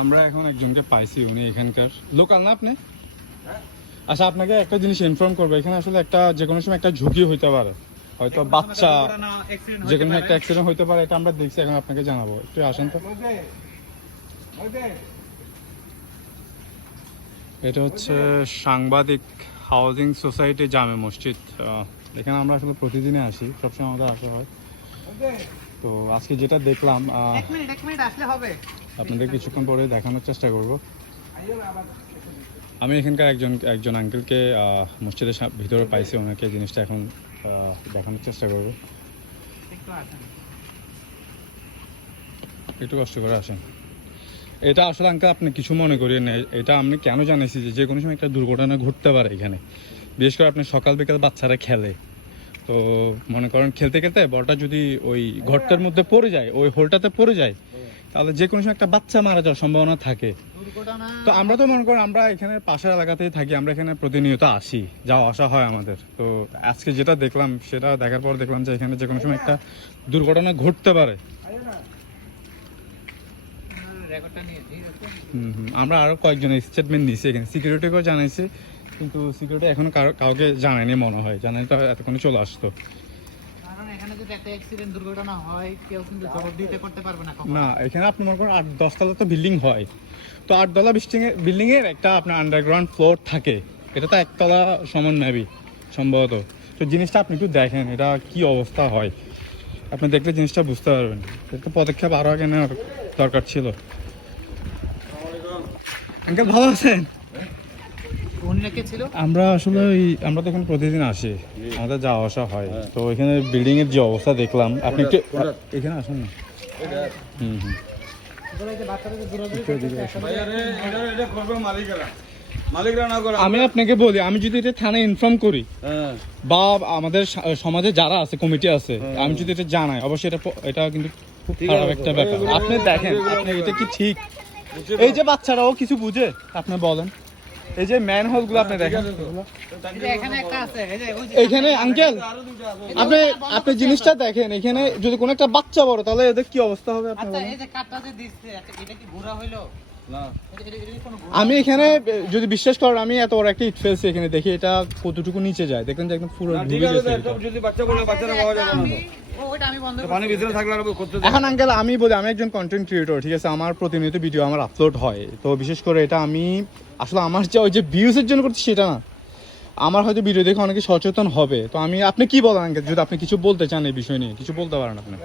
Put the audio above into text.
আমরা এখন একজনকে পাইছি, উনি এখানকার লোকাল না আপনি? আচ্ছা, আপনাকে একটা জিনিস ইনফর্ম করবো, এখানে আসলে একটা যে কোনো সময় একটা ঝুঁকি হইতে পারে, হয়তো বাচ্চা যে কোনো একটা অ্যাক্সিডেন্ট হইতে পারে, এটা আমরা দেখছি, এখন আপনাকে জানাবো। একটু আসেন তো। এটা হচ্ছে সাংবাদিক হাউজিং সোসাইটি জামে মসজিদ। এখানে আমরা আসলে প্রতিদিনে আসি, সবসময় আমাদের আসা হয়। তো আজকে যেটা দেখলাম আপনাদের কিছুক্ষণ পরে দেখানোর চেষ্টা করব। আমি এখানকার একজন আঙ্কেলকে মসজিদের ভিতরে পাইছি, ওনাকে জিনিসটা এখন দেখানোর চেষ্টা করব। একটু কষ্ট করে আসেন। এটা আসলে আঙ্কেল আপনি কিছু মনে করিয়েন না, এটা আমি কেন জানাইছি যে কোনো সময় একটা দুর্ঘটনা ঘটতে পারে এখানে, বিশেষ করে আপনি সকাল বিকাল বাচ্চারা খেলে, তো মনে করেন খেলতে খেলতে বলটা যদি ওই গর্তের মধ্যে পড়ে যায়, ওই হোলটাতে পড়ে যায়, তাহলে যে কোনো সময় একটা বাচ্চা মারা যাওয়ার সম্ভাবনা থাকে। তো আমরা তো মনে করেন আমরা এখানে পাশের এলাকাতেই থাকি, আমরা এখানে প্রতিনিয়ত আসি, যাওয়া আসা হয় আমাদের। তো আজকে যেটা দেখলাম, সেটা দেখার পর দেখলাম যে এখানে যে কোনো সময় একটা দুর্ঘটনা ঘটতে পারে। আমরা আরো কয়েকজনের স্টেটমেন্ট নিয়েছি, এখানে সিকিউরিটিকেও জানাইছি, কিন্তু সিকিউরিটি এখনো কাউকে জানায়নি মনে হয়, জানাই তো এতক্ষণে চলে আসতো। না, এখানে আপনি মনে করেন 8-10 তলা তো বিল্ডিং হয়, তো 8 তলা বিল্ডিং এর একটা আপনার আন্ডারগ্রাউন্ড ফ্লোর থাকে, এটা তো 1 তলা সমান মেবি সম্ভবত। তো জিনিসটা আপনি একটু দেখেন এটা কি অবস্থা হয়, আপনি দেখলে জিনিসটা বুঝতে পারবেন। একটা পদক্ষেপ আরো আগে নেওয়ার দরকার ছিল। আঙ্কেল ভালো আছেন? আমরা আসলে আমরা তো এখানে প্রতিদিন আসি, আমাদের যাওয়া আসা হয়, তো এখানে বিল্ডিং এর যে অবস্থা দেখলাম, আপনি একটু এখানে আসুন না। আমি আপনাকে বলি, আমি যদি এটা থানায় ইনফর্ম করি বা আমাদের সমাজে যারা আছে কমিটি আছে, আমি যদি এটা জানাই, অবশ্যই এটা কিন্তু খুব খারাপ একটা ব্যাপার। আপনি দেখেন, আপনি এটা কি ঠিক? এই যে বাচ্চারাও কিছু বুঝে, আপনি বলেন, এই যে ম্যান হোল গুলো আপনি দেখেন, এখানে আঙ্কেল আপনি জিনিসটা দেখেন, এখানে যদি কোনো একটা বাচ্চা বড়, তাহলে এদের কি অবস্থা হবে? আমি এখানে যদি বিশ্বাস করেন, আমি এত বড় একটা ইট ফেলছি এখানে, দেখি এটা কতটুকু নিচে যায়, দেখেন যে একদম পুরো ডুবে গেছে। এখন আঙ্কেল আমি বলি, আমি একজন কন্টেন্ট ক্রিয়েটর, ঠিক আছে, আমার প্রতিনিয়ত ভিডিও আমার আপলোড হয়, তো বিশেষ করে এটা আমি আসলে আমার যে ওই যে ভিউজের জন্য করছি সেটা না, আমার হয়তো ভিডিও দেখে অনেকে সচেতন হবে। তো আপনি কি বলেন আঙ্কেল, যদি আপনি কিছু বলতে চান এই বিষয় নিয়ে, কিছু বলতে পারেন আপনি।